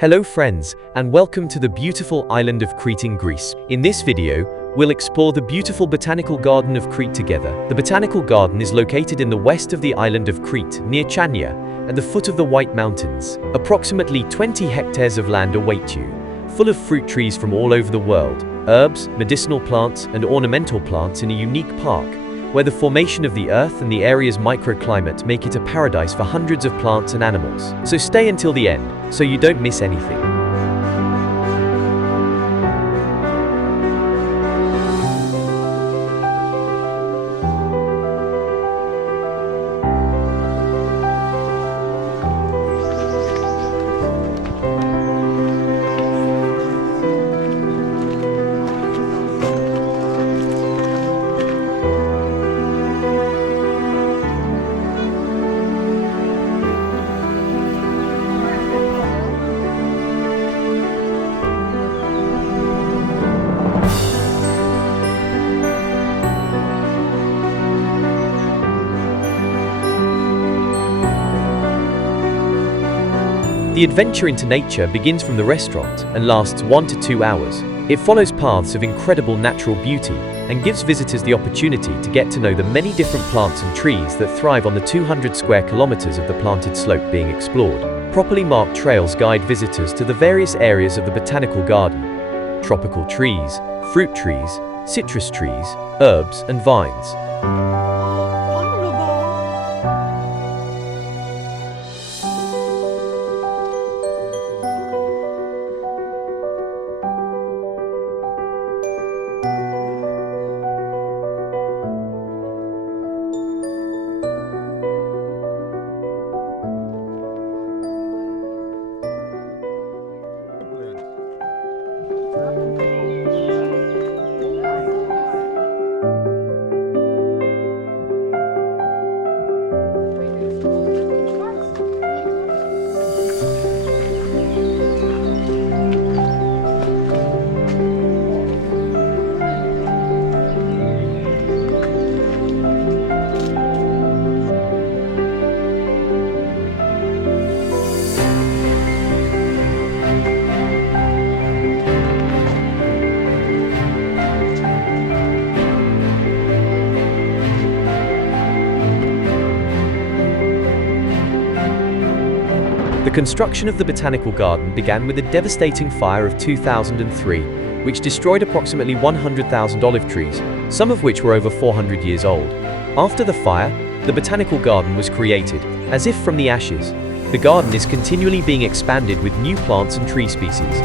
Hello friends, and welcome to the beautiful island of Crete in Greece. In this video, we'll explore the beautiful Botanical Garden of Crete together. The Botanical Garden is located in the west of the island of Crete, near Chania, at the foot of the White Mountains. Approximately 20 hectares of land await you, full of fruit trees from all over the world, herbs, medicinal plants, and ornamental plants in a unique park, where the formation of the earth and the area's microclimate make it a paradise for hundreds of plants and animals. So stay until the end, so you don't miss anything. The adventure into nature begins from the restaurant and lasts 1 to 2 hours. It follows paths of incredible natural beauty and gives visitors the opportunity to get to know the many different plants and trees that thrive on the 200 square kilometers of the planted slope being explored. Properly marked trails guide visitors to the various areas of the botanical garden: tropical trees, fruit trees, citrus trees, herbs, and vines. The construction of the Botanical Garden began with a devastating fire of 2003, which destroyed approximately 100,000 olive trees, some of which were over 400 years old. After the fire, the Botanical Garden was created, as if from the ashes. The garden is continually being expanded with new plants and tree species.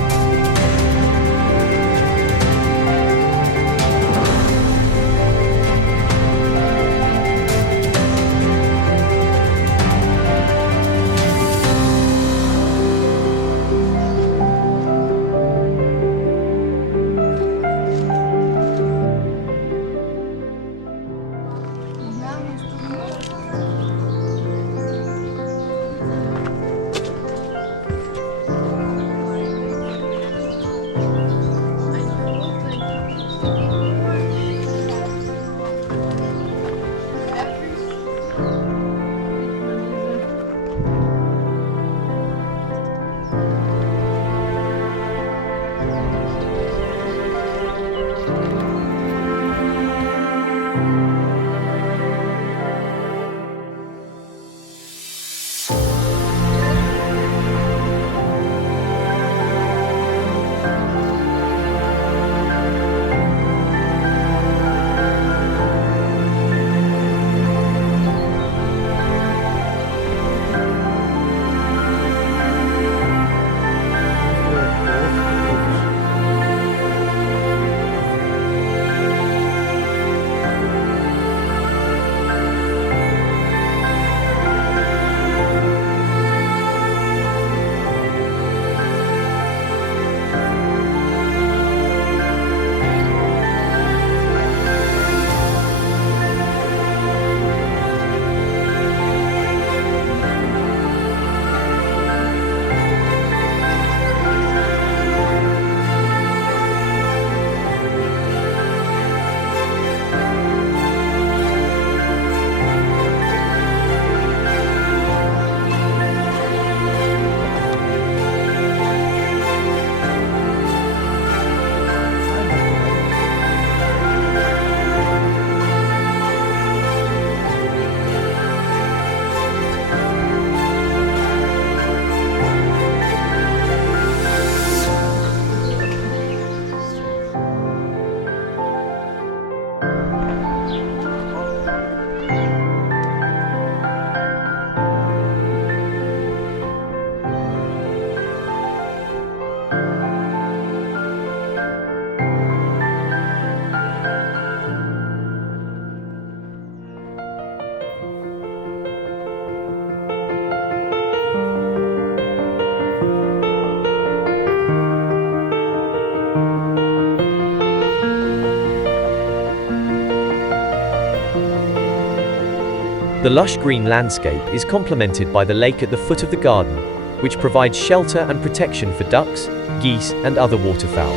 The lush green landscape is complemented by the lake at the foot of the garden, which provides shelter and protection for ducks, geese, and other waterfowl.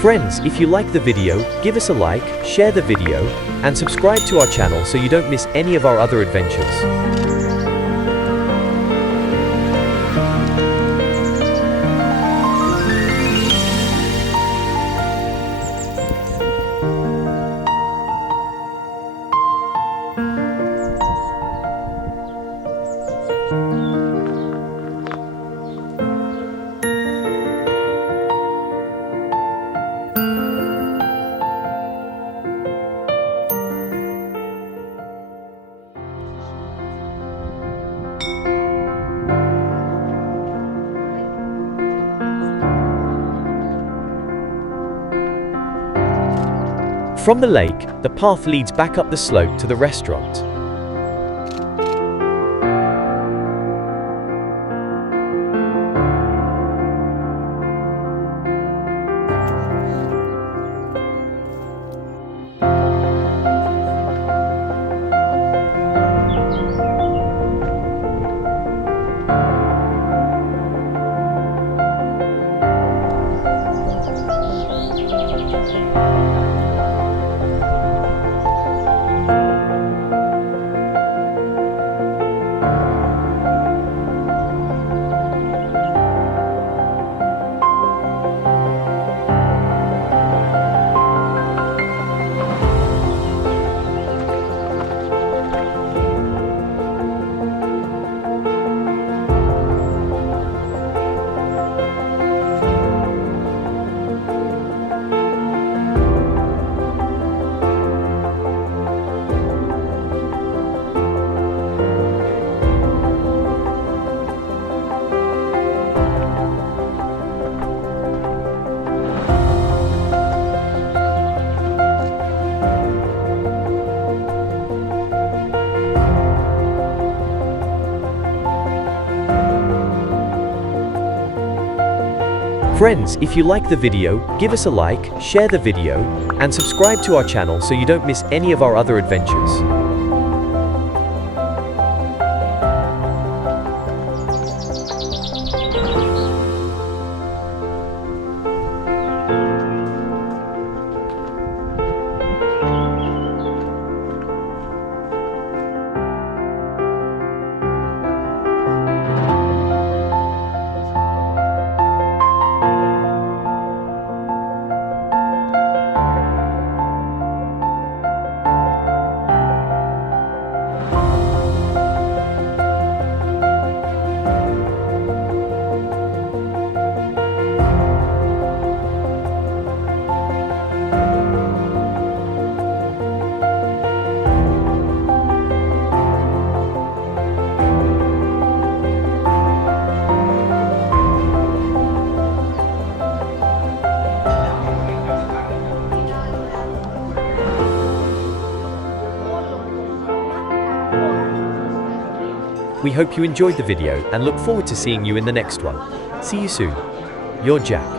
Friends, if you like the video, give us a like, share the video, and subscribe to our channel so you don't miss any of our other adventures. From the lake, the path leads back up the slope to the restaurant. Friends, if you like the video, give us a like, share the video, and subscribe to our channel so you don't miss any of our other adventures. We hope you enjoyed the video and look forward to seeing you in the next one. See you soon. Your Jack.